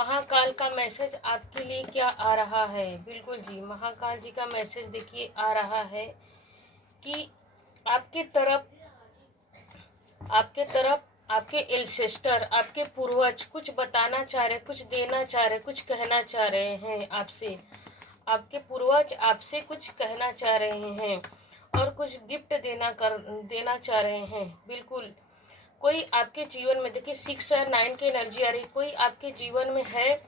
महाकाल का मैसेज आपके लिए क्या आ रहा है? बिल्कुल जी, महाकाल जी का मैसेज देखिए आ रहा है कि आपके तरफ आपके तरफ आपके एंसेस्टर, आपके पूर्वज कुछ बताना चाह रहे, कुछ देना चाह रहे, कुछ कहना चाह रहे हैं आपसे। आपके पूर्वज आपसे कुछ कहना चाह रहे हैं और कुछ गिफ्ट देना चाह रहे हैं। बिल्कुल, कोई आपके जीवन में देखिए 6 और 9 की एनर्जी आ रही, कोई आपके जीवन में है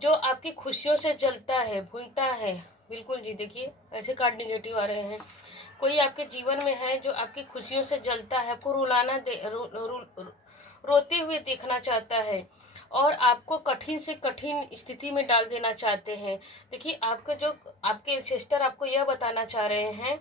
जो आपकी खुशियों से जलता है, भूलता है। बिल्कुल जी, देखिए ऐसे कार्ड निगेटिव आ रहे हैं। कोई आपके जीवन में है जो आपकी खुशियों से जलता है, आपको रुलाना दे रोते हुए देखना चाहता है और आपको कठिन से कठिन स्थिति में डाल देना चाहते हैं। देखिए आपके सिस्टर आपको यह बताना चाह रहे हैं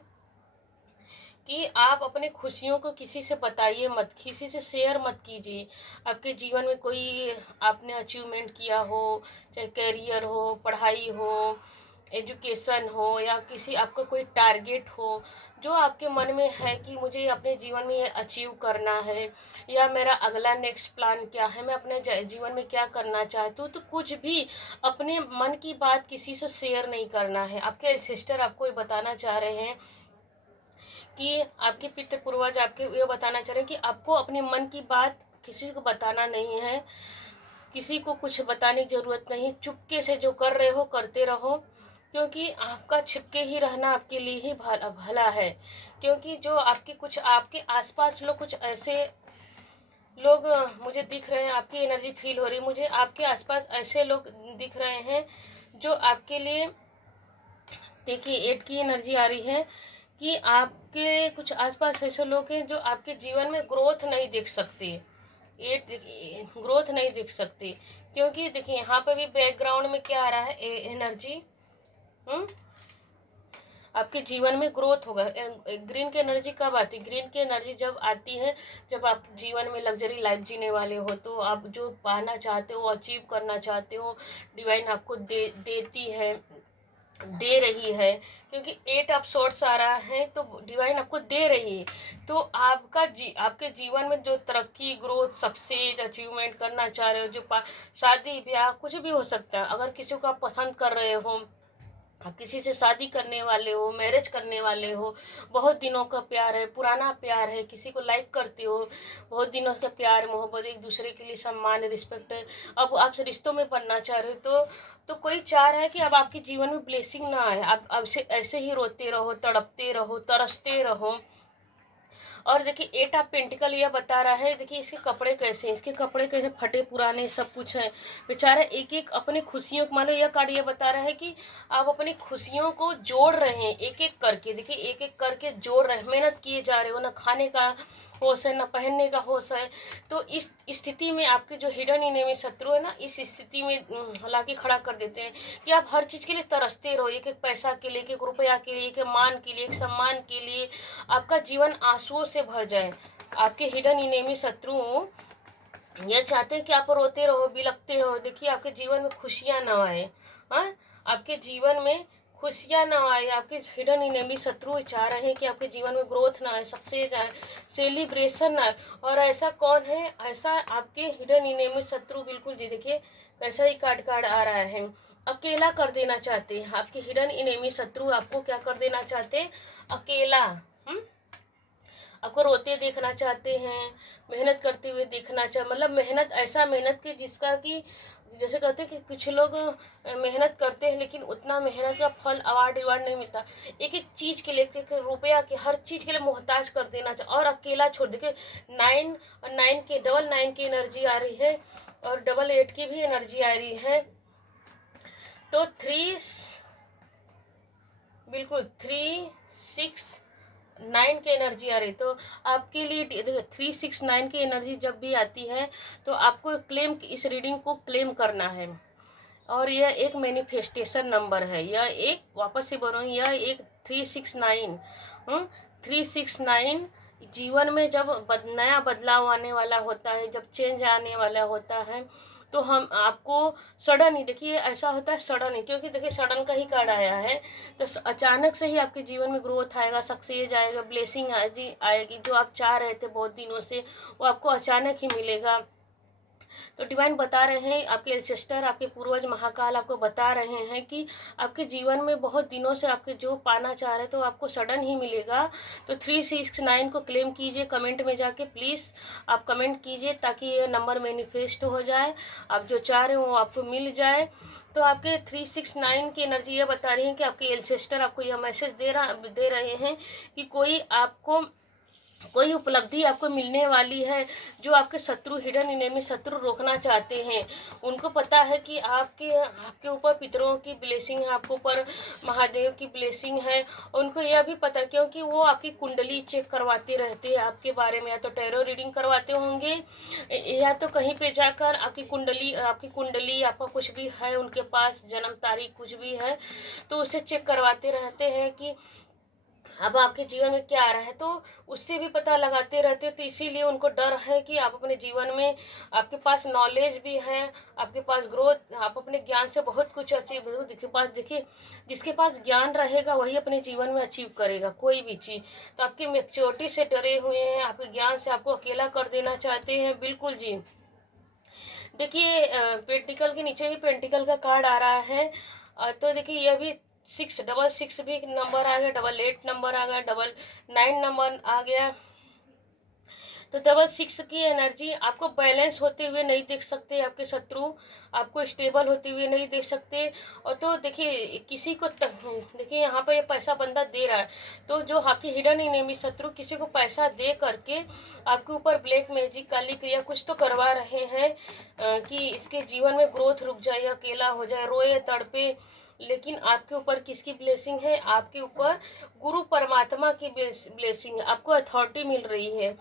कि आप अपने खुशियों को किसी से बताइए मत, किसी से शेयर मत कीजिए। आपके जीवन में कोई आपने अचीवमेंट किया हो, चाहे करियर हो, पढ़ाई हो, एजुकेशन हो, या किसी आपका कोई टारगेट हो जो आपके मन में है कि मुझे अपने जीवन में ये अचीव करना है, या मेरा अगला नेक्स्ट प्लान क्या है, मैं अपने जीवन में क्या करना चाहती हूँ, तो कुछ भी अपने मन की बात किसी से शेयर नहीं करना है। आपके सिस्टर आपको ये बताना चाह रहे हैं कि आपके पितृ पूर्वज आपके ये बताना चाह रहे हैं कि आपको अपने मन की बात किसी को बताना नहीं है, किसी को कुछ बताने की ज़रूरत नहीं। चुपके से जो कर रहे हो करते रहो, क्योंकि आपका छिपके ही रहना आपके लिए ही भला है। क्योंकि जो आपके आसपास लोग कुछ ऐसे लोग मुझे दिख रहे हैं, आपकी एनर्जी फील हो रही है, मुझे आपके आसपास ऐसे लोग दिख रहे हैं जो आपके लिए, देखिए 8 की एनर्जी आ रही है कि आपके कुछ आसपास ऐसे लोग हैं जो आपके जीवन में ग्रोथ नहीं देख सकते, 8 ग्रोथ नहीं देख सकते। क्योंकि देखिए यहाँ पे भी बैकग्राउंड में क्या आ रहा है, एनर्जी आपके जीवन में ग्रोथ होगा। ग्रीन की एनर्जी कब आती है? ग्रीन की एनर्जी जब आती है जब आप जीवन में लग्जरी लाइफ जीने वाले हो, तो आप जो पाना चाहते हो, अचीव करना चाहते हो, डिवाइन आपको देती है, दे रही है। क्योंकि 8 ऑफ सोर्स आ रहा है तो डिवाइन आपको दे रही है। तो आपके जीवन में जो तरक्की, ग्रोथ, सक्सेस, अचीवमेंट करना चाह रहे हो, जो शादी ब्याह कुछ भी हो सकता है। अगर किसी को आप पसंद कर रहे हो, आप किसी से शादी करने वाले हो, मैरिज करने वाले हो, बहुत दिनों का प्यार है, पुराना प्यार है, किसी को लाइक करते हो, बहुत दिनों का प्यार मोहब्बत, एक दूसरे के लिए सम्मान रिस्पेक्ट है, अब आपसे रिश्तों में बनना चाह रहे हो, तो कोई चाह रहा है कि अब आपके जीवन में ब्लेसिंग ना आए, आप अब से ऐसे ही रोते रहो, तड़पते रहो, तरसते रहो। और देखिए 8 ऑफ पेंटिकल यह बता रहा है, देखिए इसके कपड़े कैसे हैं, इसके कपड़े कैसे फटे पुराने सब कुछ है। बेचारा एक एक अपनी खुशियों को, मानो यह कार्ड ये बता रहा है कि आप अपनी खुशियों को जोड़ रहे हैं एक एक करके। देखिए एक एक करके जोड़ रहे हैं, मेहनत किए जा रहे हो, ना खाने का होश है, ना पहनने का होश है। तो इस स्थिति में आपके जो हिडन इनेमी शत्रु है ना, इस स्थिति में हालांकि खड़ा कर देते हैं कि आप हर चीज़ के लिए तरसते रहो, एक एक पैसा के लिए, एक एक रुपया के लिए, एक एक मान के लिए, एक सम्मान के लिए, आपका जीवन आंसुओं से भर जाए। आपके हिडन इनेमी शत्रु यह चाहते हैं कि आप रोते रहो, बिलखते रहो। देखिए आपके जीवन में खुशियाँ ना आए, हाँ, आपके जीवन में खुशियाँ ना आए। आपके हिडन इनेमी शत्रु चाह रहे हैं कि आपके जीवन में ग्रोथ ना आए, सक्सेस आए, सेलिब्रेशन ना आए। और ऐसा कौन है? ऐसा आपके हिडन इनेमी शत्रु, बिल्कुल जी, देखिए कैसा ही कार्ड आ रहा है, अकेला कर देना चाहते हैं। आपके हिडन इनेमी शत्रु आपको क्या कर देना चाहते हैं? अकेला। आपको रोते देखना चाहते हैं, मेहनत करते हुए देखना मतलब मेहनत, ऐसा मेहनत की जिसका कि जैसे कहते हैं कि कुछ लोग मेहनत करते हैं लेकिन उतना मेहनत का फल, अवार्ड नहीं मिलता। एक एक चीज़ के लिए, एक एक रुपया के, हर चीज़ के लिए मोहताज कर देना और अकेला छोड़। देखिए 9 और 9 के डबल 9 की एनर्जी आ रही है और डबल 8 की भी एनर्जी आ रही है। तो 3 6 9 की एनर्जी आ रही। तो आपके लिए 3 6 9 की एनर्जी जब भी आती है तो आपको इस रीडिंग को क्लेम करना है। और यह एक मैनिफेस्टेशन नंबर है, यह एक, वापस से बोल रही हूँ, यह एक 369 369 जीवन में जब नया बदलाव आने वाला होता है, जब चेंज आने वाला होता है, तो हम आपको सडन ही, देखिए ऐसा होता है सडन ही, क्योंकि देखिए सडन का ही कार्ड आया है। तो अचानक से ही आपके जीवन में ग्रोथ आएगा, सक्सेस आएगा, ब्लेसिंग आएगी, जो आप चाह रहे थे बहुत दिनों से वो आपको अचानक ही मिलेगा। तो डिवाइन बता रहे हैं, आपके एंसेस्टर, आपके पूर्वज महाकाल आपको बता रहे हैं कि आपके जीवन में बहुत दिनों से आपके जो पाना चाह रहे तो आपको सडन ही मिलेगा। तो 369 को क्लेम कीजिए, कमेंट में जाके प्लीज़ आप कमेंट कीजिए ताकि ये नंबर मैनिफेस्ट हो जाए, आप जो चाह रहे हो वो आपको मिल जाए। तो आपके 369 की एनर्जी ये बता रही है कि आपके एंसेस्टर आपको यह मैसेज दे रहे हैं कि कोई उपलब्धि आपको मिलने वाली है। जो आपके शत्रु, हिडन इनेमी शत्रु रोकना चाहते हैं, उनको पता है कि आपके ऊपर पितरों की ब्लेसिंग है, आपके ऊपर महादेव की ब्लेसिंग है। उनको यह भी पता, क्योंकि वो आपकी कुंडली चेक करवाते रहते हैं आपके बारे में, या तो टैरो रीडिंग करवाते होंगे या तो कहीं पे जाकर आपकी कुंडली आपका कुछ भी है उनके पास, जन्म तारीख कुछ भी है तो उसे चेक करवाते रहते हैं कि अब आपके जीवन में क्या आ रहा है, तो उससे भी पता लगाते रहते हैं। तो इसीलिए उनको डर है कि आप अपने जीवन में, आपके पास नॉलेज भी है, आपके पास ग्रोथ, आप अपने ज्ञान से बहुत कुछ अचीव, देखिए जिसके पास ज्ञान रहेगा वही अपने जीवन में अचीव करेगा कोई भी चीज़। तो आपकी मैच्योरिटी से डरे हुए हैं, आपके ज्ञान से आपको अकेला कर देना चाहते हैं। बिल्कुल जी। देखिए पेंटिकल के नीचे ही पेंटिकल का कार्ड आ रहा है। तो देखिए यह भी 666 भी नंबर आ गया, 88 नंबर आ गया, 99 नंबर आ गया। तो 66 की एनर्जी आपको बैलेंस होते हुए नहीं देख सकते, आपके शत्रु आपको स्टेबल होते हुए नहीं देख सकते। और तो देखिए किसी को देखिए यहाँ पर ये पैसा बंदा दे रहा है, तो जो आपकी हिडन इनेमी शत्रु किसी को पैसा दे करके आपके ऊपर ब्लैक मैजिक, काली क्रिया कुछ तो करवा रहे हैं कि इसके जीवन में ग्रोथ रुक जाए, अकेला हो जाए, रोए तड़पे। लेकिन आपके ऊपर किसकी ब्लेसिंग है? आपके ऊपर गुरु परमात्मा की ब्लेसिंग है, आपको अथॉरिटी मिल रही है।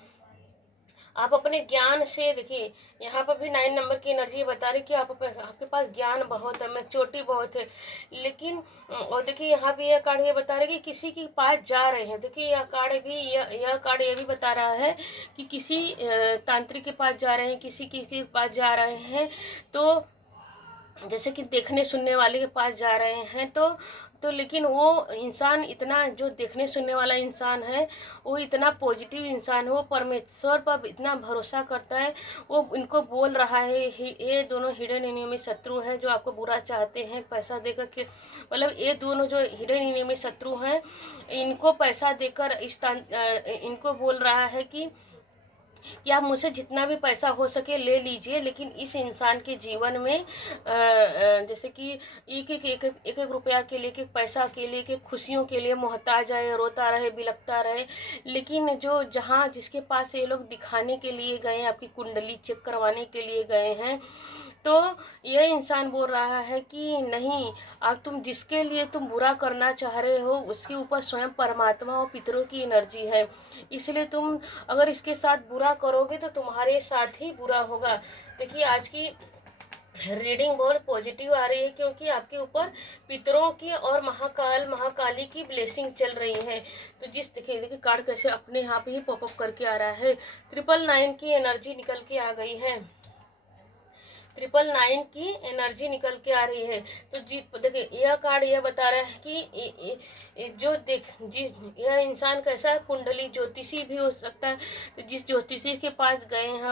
आप अपने ज्ञान से, देखिए यहाँ पर भी 9 नंबर की एनर्जी बता रही कि आपके पास ज्ञान बहुत है, मैच्योरिटी बहुत है। लेकिन और देखिए यहाँ भी यह कार्ड ये बता रहे कि किसी के पास जा रहे हैं। देखिए यह कार्ड ये भी बता रहा है कि किसी तांत्रिक के पास जा रहे हैं, किसी के पास जा रहे हैं। तो जैसे कि देखने सुनने वाले के पास जा रहे हैं, तो लेकिन वो इंसान इतना, जो देखने सुनने वाला इंसान है वो इतना पॉजिटिव इंसान है, वो परमेश्वर पर इतना भरोसा करता है। वो इनको बोल रहा है, ये दोनों हिडन एनिमी शत्रु हैं जो आपको बुरा चाहते हैं पैसा देकर के, मतलब ये दोनों जो हिडन एनिमी शत्रु हैं इनको पैसा देकर इनको बोल रहा है कि आप मुझसे जितना भी पैसा हो सके ले लीजिए, लेकिन इस इंसान के जीवन में जैसे कि एक रुपया के लिए, एक पैसा के लिए, एक खुशियों के लिए मोहताज है, रोता रहे, बिलखता रहे। लेकिन जिसके पास ये लोग दिखाने के लिए गए हैं, आपकी कुंडली चेक करवाने के लिए गए हैं, तो यह इंसान बोल रहा है कि नहीं, अब जिसके लिए तुम बुरा करना चाह रहे हो उसके ऊपर स्वयं परमात्मा और पितरों की एनर्जी है, इसलिए तुम अगर इसके साथ बुरा करोगे तो तुम्हारे साथ ही बुरा होगा। देखिए आज की रीडिंग बहुत पॉजिटिव आ रही है, क्योंकि आपके ऊपर पितरों की और महाकाली की ब्लेसिंग चल रही है। तो देखिए कार्ड कैसे अपने आप ही पॉपअप करके आ रहा है। 999 की एनर्जी निकल के आ गई है, 999 की एनर्जी निकल के आ रही है। तो देखिए यह कार्ड यह बता रहा है कि यह इंसान कैसा है, कुंडली ज्योतिषी भी हो सकता है। तो जिस ज्योतिषी के पास गए हैं,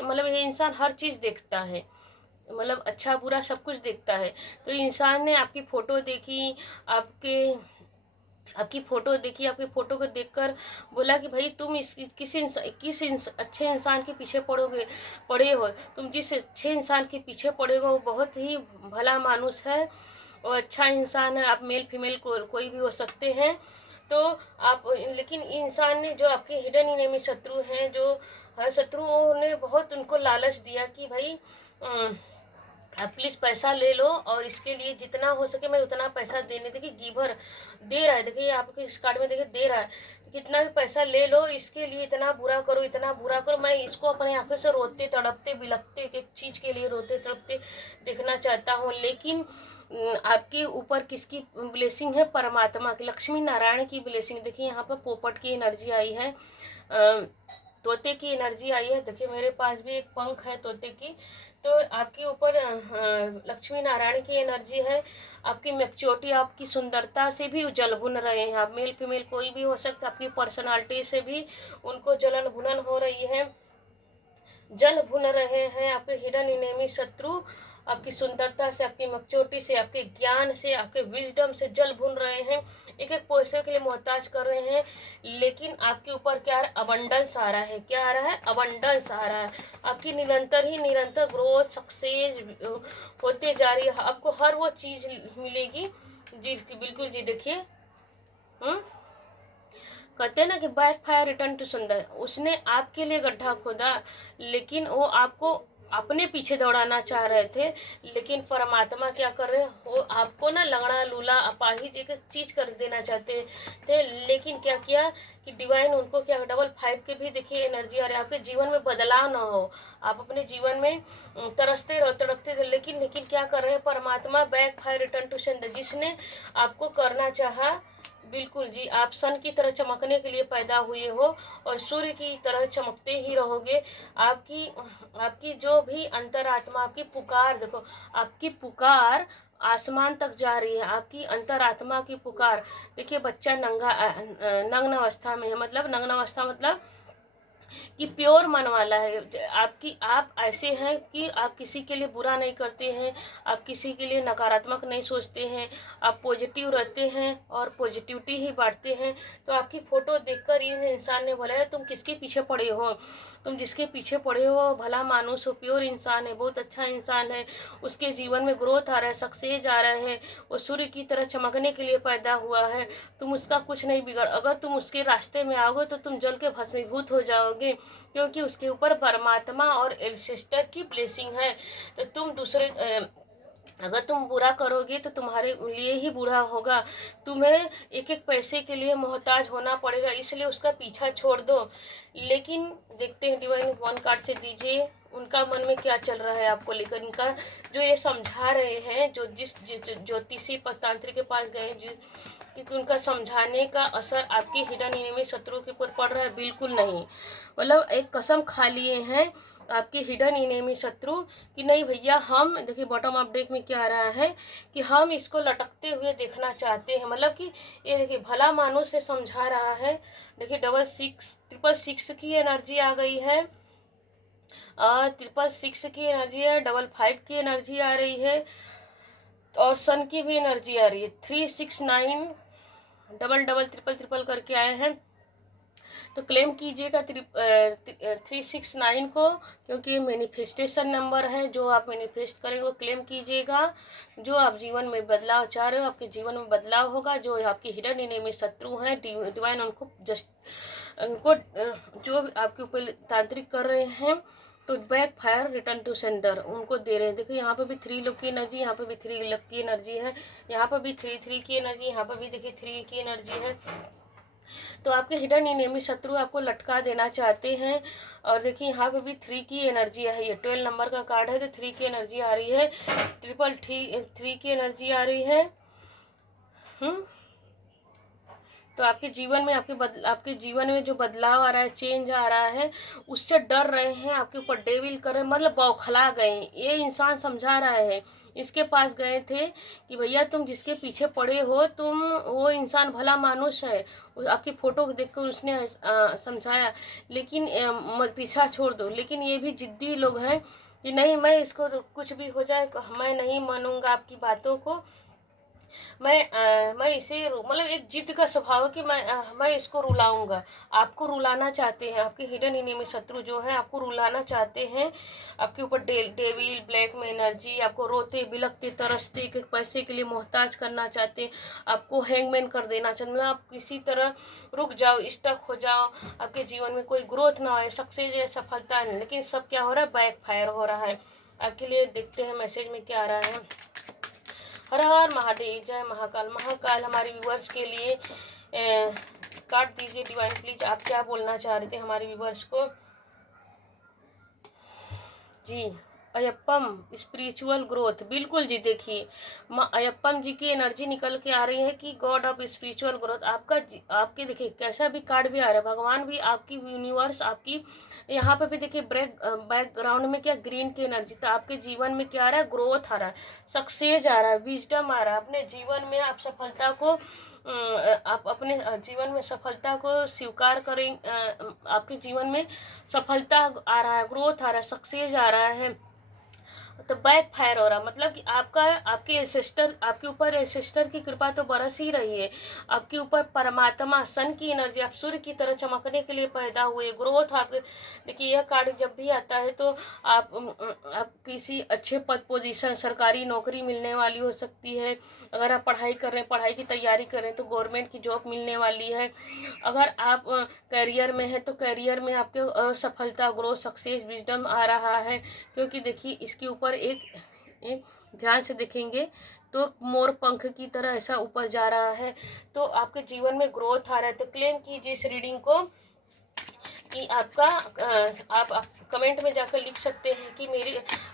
मतलब ये इंसान हर चीज़ देखता है, मतलब अच्छा बुरा सब कुछ देखता है। तो इंसान ने आपकी फ़ोटो देखी, आपकी फ़ोटो देखी, आपकी फ़ोटो को देखकर बोला कि भाई तुम अच्छे इंसान के पीछे पड़े हो, तुम जिस अच्छे इंसान के पीछे पड़े हो वो बहुत ही भला मानुस है और अच्छा इंसान है। आप मेल फीमेल कोई भी हो सकते हैं। तो लेकिन इंसान ने, जो आपके हिडन इनेमी शत्रु हैं, जो शत्रुओं ने बहुत उनको लालच दिया कि भाई आप प्लीज़ पैसा ले लो और इसके लिए जितना हो सके मैं उतना पैसा देने। देखिए गिवर दे रहा है, देखिए आपके इस कार्ड में देखिए दे रहा है, कितना भी पैसा ले लो, इसके लिए इतना बुरा करो, इतना बुरा करो। मैं इसको अपनी आंखों से रोते तड़पते बिलखते एक चीज़ के लिए रोते तड़पते देखना चाहता हूँ। लेकिन आपके ऊपर किसकी ब्लेसिंग है? परमात्मा की, लक्ष्मी नारायण की ब्लेसिंग। देखिए यहाँ पर पोपट की एनर्जी आई है, तोते की एनर्जी आई है। देखिए मेरे पास भी एक पंख है तोते की। तो आपके ऊपर लक्ष्मी नारायण की एनर्जी है। आपकी मैच्योरिटी, आपकी सुंदरता से भी जल भुन रहे हैं। आप मेल फीमेल कोई भी हो सकता है, आपकी पर्सनालिटी से भी उनको जलन भुनन हो रही है। जल भुन रहे हैं, आपके हिडन इनेमी शत्रु आपकी सुंदरता से, आपकी मकचोटी से, आपके ज्ञान से, आपके विजडम से जल भुन रहे हैं, एक एक पैसे के लिए मोहताज कर रहे हैं। लेकिन आपके ऊपर क्या आ रहा है? अबंडेंस आ रहा है। क्या आ रहा है? अबंडेंस आ रहा है। आपकी निरंतर ग्रोथ सक्सेस होते जा रही है। आपको हर वो चीज़ मिलेगी जी, बिल्कुल जी। देखिए, कहते हैं ना कि बैक फायर रिटर्न टू सुंदर, उसने आपके लिए गड्ढा खोदा, लेकिन वो आपको अपने पीछे दौड़ाना चाह रहे थे। लेकिन परमात्मा क्या कर रहे हैं? वो आपको ना लंगड़ा लूला अपाहिज एक एक चीज कर देना चाहते थे। लेकिन क्या किया कि डिवाइन उनको क्या, डबल 5 के भी देखिए एनर्जी आ रही है। आपके जीवन में बदलाव ना हो, आप अपने जीवन में तरसते रहो, तड़पते रहो, लेकिन क्या कर रहे हैं परमात्मा? Backfire return to sender. जिसने आपको करना चाहा, बिल्कुल जी, आप सन की तरह चमकने के लिए पैदा हुए हो और सूर्य की तरह चमकते ही रहोगे। आपकी आपकी जो भी अंतरात्मा, आपकी पुकार देखो, आपकी पुकार आसमान तक जा रही है। आपकी अंतरात्मा की पुकार देखिए, बच्चा नग्न अवस्था में है, मतलब नग्न अवस्था मतलब कि प्योर मन वाला है। आप ऐसे हैं कि आप किसी के लिए बुरा नहीं करते हैं, आप किसी के लिए नकारात्मक नहीं सोचते हैं, आप पॉजिटिव रहते हैं और पॉजिटिविटी ही बांटते हैं। तो आपकी फ़ोटो देखकर इस इंसान ने बोला है, तुम किसके पीछे पड़े हो? तुम जिसके पीछे पड़े हो भला मानुस हो, प्योर इंसान है, बहुत अच्छा इंसान है, उसके जीवन में ग्रोथ आ रहा है, सक्सेस आ रहा है, वो सूर्य की तरह चमकने के लिए पैदा हुआ है। तुम उसका कुछ नहीं बिगड़, अगर तुम उसके रास्ते में आओगे तो तुम जल के भस्मीभूत हो जाओगे, क्योंकि उसके ऊपर परमात्मा और एल्सेस्टर की ब्लेसिंग है। तो तुम अगर तुम बुरा करोगे तो तुम्हारे लिए ही बुरा होगा। तुम्हें एक एक पैसे के लिए मोहताज होना पड़ेगा, इसलिए उसका पीछा छोड़ दो। लेकिन देखते हैं, डिवाइन 1 कार्ड से दीजिए, उनका मन में क्या चल रहा है आपको लेकर। इनका जो ये समझा रहे हैं, जो जिस ज्योतिषी तांत्रिक के पास गए, क्योंकि उनका समझाने का असर आपके हिडन इनेमी शत्रु के ऊपर पड़ रहा है? बिल्कुल नहीं। मतलब एक कसम खा लिए हैं आपके हिडन इनेमी शत्रु कि नहीं भैया, हम देखिए बॉटम ऑफ डेक में क्या आ रहा है कि हम इसको लटकते हुए देखना चाहते हैं। मतलब कि ये देखिए भला मानुस से समझा रहा है। देखिए 666 की एनर्जी आ गई है, 666 की एनर्जी है, 55 की एनर्जी आ रही है और सन की भी एनर्जी आ रही है। 369 डबल डबल ट्रिपल ट्रिपल करके आए हैं। तो क्लेम कीजिएगा 369 को, क्योंकि मैनिफेस्टेशन नंबर है। जो आप मैनिफेस्ट करेंगे वो क्लेम कीजिएगा। जो आप जीवन में बदलाव चाह रहे हो, आपके जीवन में बदलाव होगा। जो आपके हिडन इनेमी शत्रु हैं, डिवाइन उनको जो आपके ऊपर तांत्रिक कर रहे हैं, तो backfire return to sender उनको दे रहे हैं। देखिए यहाँ पे भी 3 लोग की एनर्जी, यहाँ पे भी 3 लोग की एनर्जी है, यहाँ पे भी 3 की एनर्जी, यहाँ पे भी देखिए 3 की एनर्जी है। तो आपके हिडन इनेमी शत्रु आपको लटका देना चाहते हैं। और देखिए यहाँ पे भी 3 की एनर्जी है, ये 12 नंबर का कार्ड है, तो 3 की एनर्जी आ रही है, 3 की एनर्जी आ रही है। तो आपके जीवन में आपके जीवन में जो बदलाव आ रहा है, चेंज आ रहा है, उससे डर रहे हैं, आपके ऊपर डेविल कर रहे हैं, मतलब बौखला गए। ये इंसान समझा रहा है, इसके पास गए थे कि भैया तुम जिसके पीछे पड़े हो, वो इंसान भला मानुष है। आपकी फ़ोटो देखकर उसने समझाया, लेकिन पीछा छोड़ दो। लेकिन ये भी जिद्दी लोग हैं कि नहीं, मैं इसको कुछ भी हो जाए मैं नहीं मानूंगा आपकी बातों को। मैं इसे मतलब एक जिद का स्वभाव है कि मैं इसको रुलाऊंगा। आपको रुलाना चाहते हैं, आपके हिडन इनेमी शत्रु जो है आपको रुलाना चाहते हैं। आपके ऊपर डेविल ब्लैक में एनर्जी, आपको रोते बिलखते तरसते के पैसे के लिए मोहताज करना चाहते हैं, आपको हैंगमैन कर देना चाहते हैं। मतलब आप किसी तरह रुक जाओ, स्टक हो जाओ, आपके जीवन में कोई ग्रोथ ना हो, सक्सेस या सफलता नहीं। लेकिन सब क्या हो रहा है? बैक फायर हो रहा है आपके लिए। देखते हैं मैसेज में क्या आ रहा है। हर हर महादेव, जय महाकाल। महाकाल हमारे व्यूवर्स के लिए काट दीजिए डिवाइन प्लीज, आप क्या बोलना चाह रहे थे हमारे व्यूवर्स को जी। अयप्पम स्पिरिचुअल ग्रोथ, बिल्कुल जी। देखिए अयप्पम जी की एनर्जी निकल के आ रही है कि गॉड ऑफ स्पिरिचुअल ग्रोथ। आपके देखिए कैसा भी कार्ड भी आ रहा है, भगवान भी, आपकी यूनिवर्स, आपकी यहाँ पे भी देखिए बैकग्राउंड में क्या ग्रीन की एनर्जी। तो आपके जीवन में क्या आ रहा है? ग्रोथ आ रहा है, सक्सेस आ रहा है, विजडम आ रहा है। अपने जीवन में आप सफलता को आप अपने जीवन में सफलता को स्वीकार करें। आपके जीवन में सफलता आ रहा है, ग्रोथ आ रहा है, सक्सेस आ रहा है, तो बैक फायर हो रहा, मतलब कि आपके एंसेस्टर आपके ऊपर एंसेस्टर की कृपा तो बरस ही रही है। आपके ऊपर परमात्मा सन की एनर्जी, आप सूर्य की तरह चमकने के लिए पैदा हुए, ग्रोथ आपके। देखिए यह कार्ड जब भी आता है तो आप किसी अच्छे पद पोजीशन, सरकारी नौकरी मिलने वाली हो सकती है। अगर आप पढ़ाई कर रहे हैं, पढ़ाई की तैयारी कर रहे हैं, तो गवर्नमेंट की जॉब मिलने वाली है। अगर आप करियर में हैं तो करियर में आपके सफलता, ग्रोथ, सक्सेस, विजडम आ रहा है। क्योंकि देखिए इसके ऊपर एक ध्यान से देखेंगे तो मोर पंख की तरह ऐसा ऊपर जा रहा है, तो आपके जीवन में ग्रोथ आ रहा है। तो क्लेम कीजिए इस रीडिंग को कि आपका आप कमेंट में जाकर लिख सकते हैं कि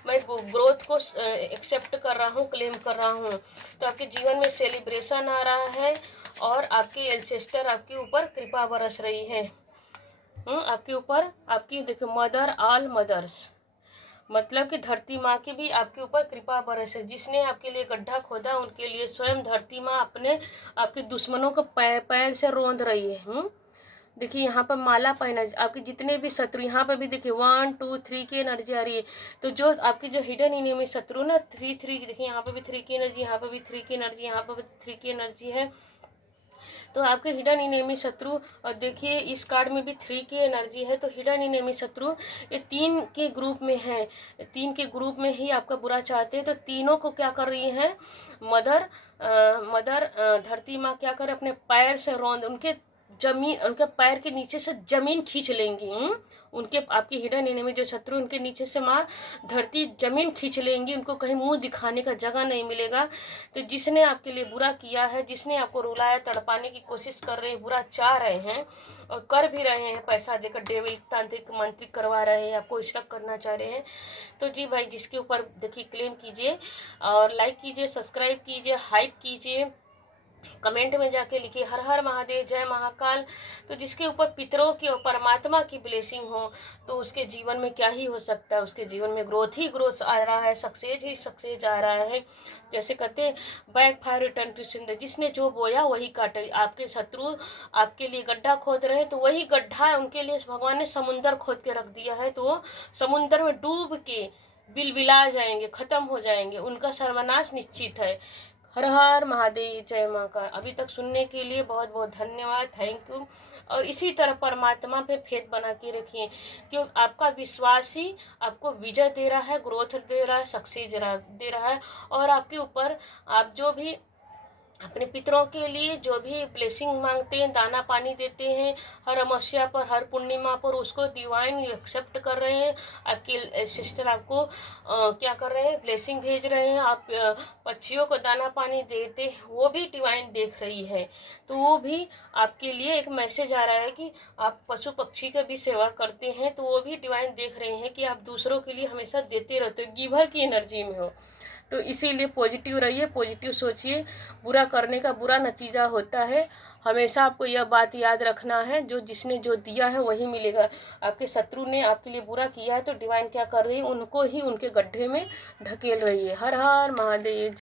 मैं ग्रोथ को एक्सेप्ट कर रहा हूँ, क्लेम कर रहा हूँ। तो आपके जीवन में सेलिब्रेशन आ रहा है और आपके एंसेस्टर आपके ऊपर कृपा बरस रही है। आपके ऊपर आपकी देखो मदर, ऑल मदर्स, मतलब कि धरती माँ की भी आपके ऊपर कृपा बरस है। जिसने आपके लिए गड्ढा खोदा उनके लिए स्वयं धरती माँ अपने आपके दुश्मनों को पैर से रौंद रही है। देखिए यहाँ पर माला पहना, आपके जितने भी शत्रु, यहाँ पर भी देखिए 1 2 3 की एनर्जी आ रही है। तो जो आपकी जो हिडन इनेमी शत्रु ना 3 देखिए यहाँ पर भी 3 की एनर्जी, यहाँ पर भी 3 की एनर्जी, यहाँ पर भी 3 की एनर्जी है। तो आपके हिडन इनेमी शत्रु, और देखिए इस कार्ड में भी 3 की एनर्जी है। तो हिडन इनेमी शत्रु ये 3 के ग्रुप में है, 3 के ग्रुप में ही आपका बुरा चाहते हैं। तो तीनों को क्या कर रही है मदर धरती माँ क्या करे, अपने पैर से रौंद, उनके पैर के नीचे से जमीन खींच लेंगी। उनके आपके हिडन एनिमी जो शत्रु, उनके नीचे से माँ धरती जमीन खींच लेंगी, उनको कहीं मुंह दिखाने का जगह नहीं मिलेगा। तो जिसने आपके लिए बुरा किया है, जिसने आपको रुलाया, तड़पाने की कोशिश कर रहे हैं, बुरा चाह रहे हैं और कर भी रहे हैं, पैसा देकर डेविल, तांत्रिक, मंत्रिक करवा रहे हैं, आपको इश्क करना चाह रहे हैं, तो जी भाई जिसके ऊपर देखिए क्लेम कीजिए और लाइक कीजिए, सब्सक्राइब कीजिए, हाइप कीजिए, कमेंट में जाके लिखिए हर हर महादेव, जय महाकाल। तो जिसके ऊपर पितरों की और परमात्मा की ब्लेसिंग हो तो उसके जीवन में क्या ही हो सकता है, उसके जीवन में ग्रोथ ही ग्रोथ आ रहा है, सक्सेस ही सक्सेस आ रहा है। जैसे कहते हैं बैक फायर रिटर्न टू सिंदर, जिसने जो बोया वही काटे। आपके शत्रु आपके लिए गड्ढा खोद रहे हैं तो वही गड्ढा उनके लिए भगवान ने समुंदर खोद के रख दिया है, तो वो समुंदर में डूब के बिलबिला जाएंगे, खत्म हो जाएंगे, उनका सर्वनाश निश्चित है। हर हर महादेव, जय माँ का। अभी तक सुनने के लिए बहुत बहुत धन्यवाद, थैंक यू। और इसी तरह परमात्मा पे फेथ बना के रखिए, क्यों आपका विश्वास ही आपको विजय दे रहा है, ग्रोथ दे रहा है, सक्सेस दे रहा है। और आपके ऊपर आप जो भी अपने पितरों के लिए जो भी ब्लेसिंग मांगते हैं, दाना पानी देते हैं, हर अमावस्या पर, हर पूर्णिमा पर, उसको डिवाइन एक्सेप्ट कर रहे हैं। आपके सिस्टर आपको क्या कर रहे हैं, ब्लेसिंग भेज रहे हैं। आप पक्षियों को दाना पानी देते, वो भी डिवाइन देख रही है। तो वो भी आपके लिए एक मैसेज आ रहा है कि आप पशु पक्षी का भी सेवा करते हैं, तो वो भी डिवाइन देख रहे हैं कि आप दूसरों के लिए हमेशा देते रहते हो, गिवर की एनर्जी में हो। तो इसीलिए पॉजिटिव रहिए, पॉजिटिव सोचिए, बुरा करने का बुरा नतीजा होता है। हमेशा आपको यह बात याद रखना है, जो जिसने जो दिया है वही मिलेगा। आपके शत्रु ने आपके लिए बुरा किया है तो डिवाइन क्या कर रही है, उनको ही उनके गड्ढे में ढकेल रही है। हर हर महादेव।